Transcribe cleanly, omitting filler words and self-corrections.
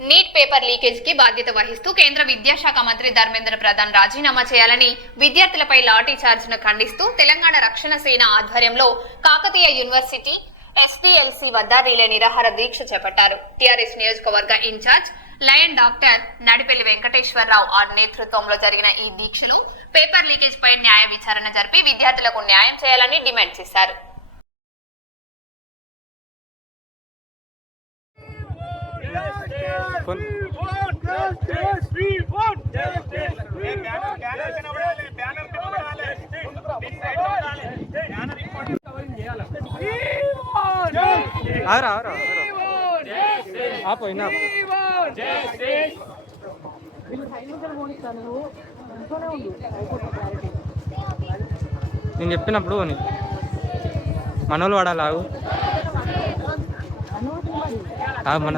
Neat paper leakage కి బాధ్యత వహిస్తూ కేంద్ర విద్యాశాఖ మంత్రి ధర్మేంద్ర ప్రధాన్ రాజీనామా చేయాలని విద్యార్థులపై లాఠీ చార్జ్ను ఖండిస్తూ తెలంగాణ రక్షణ సేన ఆధ్వర్యంలో కాకతీయ యూనివర్సిటీ ఎస్డిఎల్సి వద్ద రిలే నిరాహార దీక్ష చేపట్టారు. టీఆర్ఎస్ నియోజకవర్గ incharge lion doctor Nadipelli Venkateswara Rao నేతృత్వంలో జరిగిన ఈ దీక్షలో పేపర్ లీకేజ్ పై న్యాయ విచారణ జరిపి విద్యార్థులకు న్యాయం చేయాలని డిమాండ్ చేశారు. నేను చెప్పినప్పుడు మనోళ్ళు వాడాలి మన